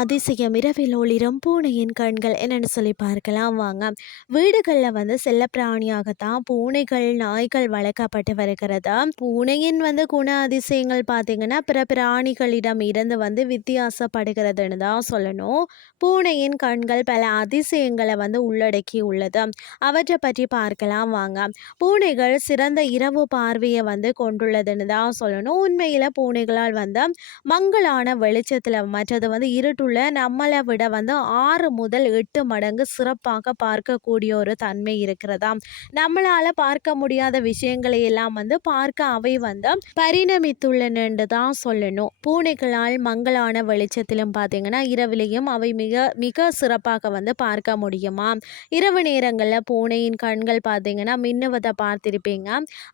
அதிசயம் இரவில் ஒளிரும் பூனையின் கண்கள் என்னன்னு சொல்லி பார்க்கலாம் வாங்க. வீடுகளில் வந்து செல்லப்பிராணியாகத்தான் பூனைகள் நாய்கள் வளர்க்கப்பட்டு வருகிறது. பூனையின் வந்து குண அதிசயங்கள் பார்த்தீங்கன்னா பிற பிராணிகளிடம் இருந்து வந்து வித்தியாசப்படுகிறதுன்னு தான் சொல்லணும். பூனையின் கண்கள் பல அதிசயங்களை வந்து உள்ளடக்கி உள்ளது. அவற்றை பற்றி பார்க்கலாம் வாங்க. பூனைகள் சிறந்த இரவு பார்வையை வந்து கொண்டுள்ளதுன்னு தான் சொல்லணும். உண்மையில் பூனைகளால் வந்து மங்களான வெளிச்சத்தில் மற்றது வந்து இருட்டு இருட்டுள்ள நம்மளை விட வந்து ஆறு முதல் எட்டு மடங்கு சிறப்பாக பார்க்கக்கூடிய ஒரு தன்மை இருக்கிறதா? நம்மளால பார்க்க முடியாத விஷயங்களை எல்லாம் வந்து பார்க்க அவை வந்து பரிணமித்துள்ளனு தான் சொல்லணும். பூனைகளால் மங்களான வெளிச்சத்திலும் பார்த்தீங்கன்னா இரவிலையும் அவை மிக மிக சிறப்பாக வந்து பார்க்க முடியுமா? இரவு நேரங்களில் பூனையின் கண்கள் பார்த்தீங்கன்னா மின்னுவதை பார்த்திருப்பீங்க.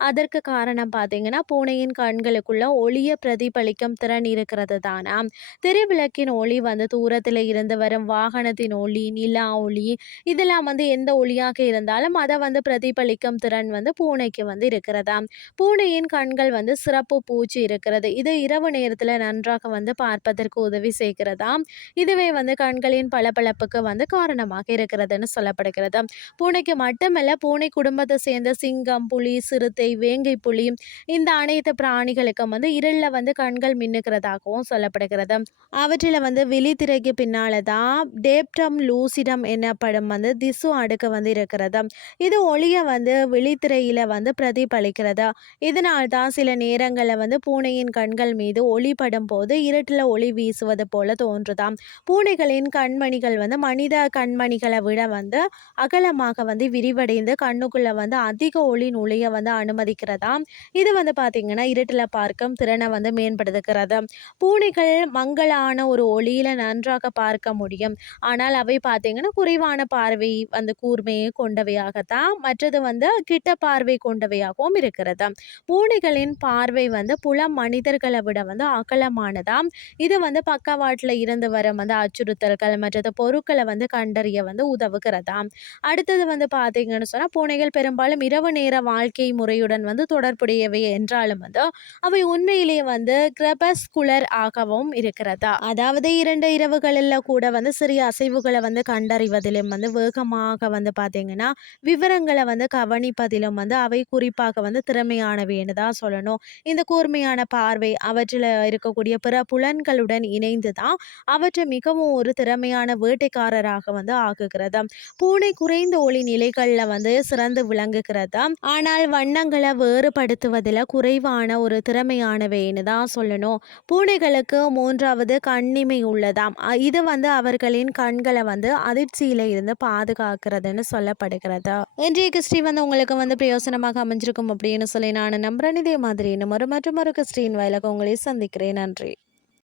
அதற்கு காரணம் பார்த்தீங்கன்னா பூனையின் கண்களுக்குள்ள ஒளிய பிரதிபலிக்கும் திறன் இருக்கிறது தானா? தெருவிளக்கின் ஒளி வந்து தூரத்தில் இருந்து வரும் வாகனத்தின் ஒளி நிலா ஒளி இதெல்லாம் வந்து எந்த ஒளியாக இருந்தாலும் அதை வந்து பிரதிபலிக்கும் திறன் வந்து பூனைக்கு வந்து இருக்கிறதா? பூனையின் கண்கள் வந்து சிறப்பு பூச்சி இருக்கிறது. இது இரவு நேரத்தில் நன்றாக வந்து பார்ப்பதற்கு உதவி செய்கிறதா? இதுவே வந்து கண்களின் பளபளப்புக்கு வந்து காரணமாக இருக்கிறதுன்னு சொல்லப்படுகிறது. பூனைக்கு மட்டுமல்ல பூனை குடும்பத்தை சேர்ந்த சிங்கம் புலி சிறுத்தை வேங்கை புலி இந்த அனைத்து பிராணிகளுக்கும் வந்து இருளில் வந்து கண்கள் மின்னுக்கிறதாகவும் சொல்லப்படுகிறது. அவற்றில் வந்து வெள்ளித்திரைக்கு பின்னால் தான் டேப்டம் லூசிடம் எனப்படும் வந்து திசு அடுக்கு வந்து இருக்கிறது இது ஒளியை வந்து விழித்திரையில் வந்து பிரதிபலிக்கிறது? இதனால் தான் சில நேரங்களில் வந்து பூனையின் கண்கள் மீது ஒளிப்படும் போது இருட்டில் ஒளி வீசுவது போல தோன்றுதாம். பூனைகளின் கண்மணிகள் வந்து மனித கண்மணிகளை விட வந்து அகலமாக வந்து விரிவடைந்து கண்ணுக்குள்ளே வந்து அதிக ஒளி நுழைய வந்து அனுமதிக்கிறதாம். இது வந்து பார்த்திங்கன்னா இருட்டில் பார்க்கும் திறனை வந்து மேம்படுத்துகிறது பூனைகள் மங்களான ஒரு ஒளியில் நன்றாக பார்க்க முடியும். ஆனால் அவை பார்த்திங்கன்னா குறைவான பார்வை அந்த கூர்மையை கொண்டவையாகத்தான் மற்றது வந்து கிட்ட பார்வை கொண்டவையாகவும் இருக்கிறது. பூனைகளின் பார்வை வந்து புலம் மனிதர்களை விட வந்து அகலமானதாம். இது வந்து பக்கவாட்டில் இருந்து வர வந்து அச்சுறுத்தல்கள் மற்றது பொருட்களை வந்து கண்டறிய வந்து உதவுகிறதாம். அடுத்தது வந்து பார்த்தீங்கன்னு சொன்னால் பூனைகள் பெரும்பாலும் இரவு நேர வாழ்க்கை முறையுடன் வந்து தொடர்புடையவை என்றாலும் வந்து அவை உண்மையிலேயே வந்து கிரபஸ்குலர் ஆகவும் இருக்கிறதா? அதாவது இரண்டு இரவுகளில் கூட வந்து சிறிய அசைவுகளை வந்து கண்டறிவதிலும் வந்து வேகமாக வந்து பார்த்தீங்கன்னா விவரங்களை வந்து கவனிப்பதிலும் வந்து அவை குறிப்பாக வந்து திறமையானவைன்னு தான் சொல்லணும். இந்த கூர்மையான பார்வை அவற்றில் இருக்கக்கூடிய பிற புலன்களுடன் இணைந்து தான் அவற்றை மிகவும் ஒரு திறமையான வேட்டைக்காரராக வந்து ஆகுகிறது பூனை குறைந்த ஒளி நிலைகளில் வந்து சிறந்து விளங்குகிறது. ஆனால் வண்ணங்களை வேறுபடுத்துவதில் குறைவான ஒரு திறமையானவைன்னு தான் சொல்லணும். பூனைகளுக்கு மூன்றாவது கண்ணிமை உள்ளது? உள்ளதாம் இது வந்து அவர்களின் கண்களை வந்து அதிர்ச்சியில இருந்து பாதுகாக்கிறதுன்னு சொல்லப்படுகிறது? இன்றைய கிறிஸ்டி வந்து உங்களுக்கு வந்து பிரயோசனமாக அமைஞ்சிருக்கும் அப்படின்னு சொல்லி நான் நம்புறேன். இதே மாதிரி இன்னும் ஒரு மற்றும் ஒரு கிறிஸ்டின் வயலுக்கு உங்களை சந்திக்கிறேன். நன்றி.